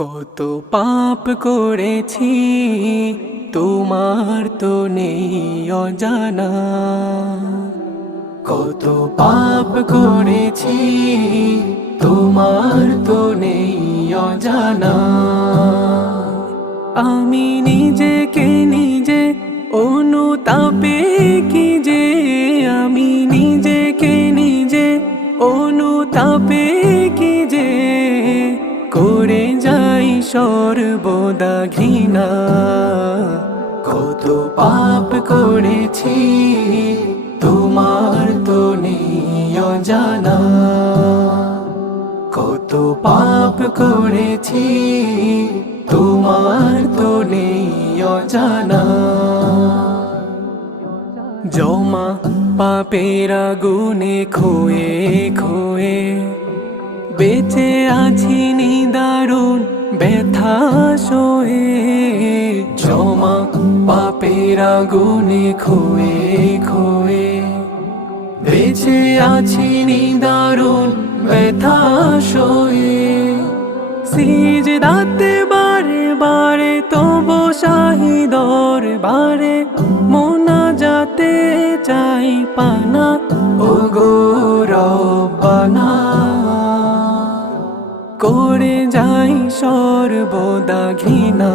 কত পাপ করেছি তোমার তো নেই অজানা। কত পাপ করেছি তোমার তো নেই অজানা। আমি নিজেকে নিজে অনুতাপে কি যে, আমি নিজেকে নিজে অনুতাপে কি যে করে যাই সর্বদা ঘৃণা। কত পাপ করেছি তোমার তো নেই অজানা। কত পাপ করেছি তোমার তো নেই অজানা। জমা পাপের আগুনে খোয়ে খোয়ে বেঁচে আছি নিদারুণ ব্যথা সয়ে। জমা পাপের আগুনে খোয়ে খোয়ে বেঁচে আছি নিদারুণ ব্যথা সয়ে। সিজদাতে বারে বারে তবু শাহী দরবারে মোনাজাতে চাই পানা ও গো রব্বানা। করে যাই সর্বদা ঘৃণা।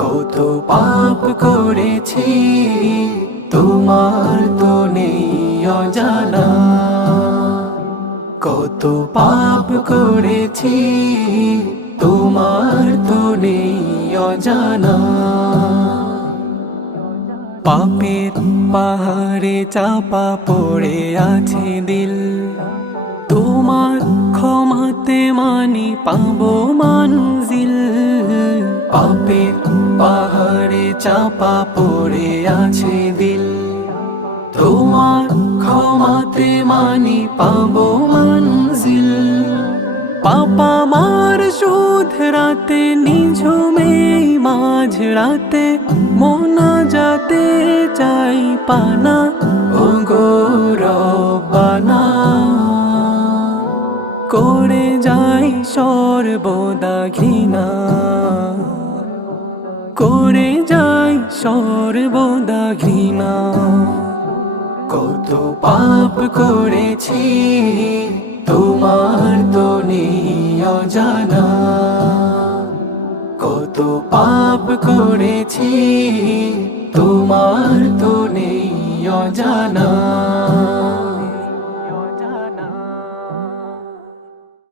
কত পাপ করেছি তোমার তো নেই অজানা। কত পাপ করেছি তোমার তো নেই অজানা। পাপের পাহাড়ে চাপা পড়ে আছে দিল, তোমার ক্ষমাতে মানি পাবো মানজিল। পাপের পাহাড়ে চাপা পড়ে আছে দিল, তোমার ক্ষমাতে মানি পাবো মানজিল। পাপা মার শুধরাতে নিঝুমে মাঝ রাতে মোনাজাতে চাই পানা ও গো রব্বানা। করে যাই সর্বদা ঘৃণা। করে যাই সর্বদা ঘৃণা। কত পাপ করেছি তোমার তো নেই অজানা। কত পাপ করেছি তোমার তো নেই অজানা।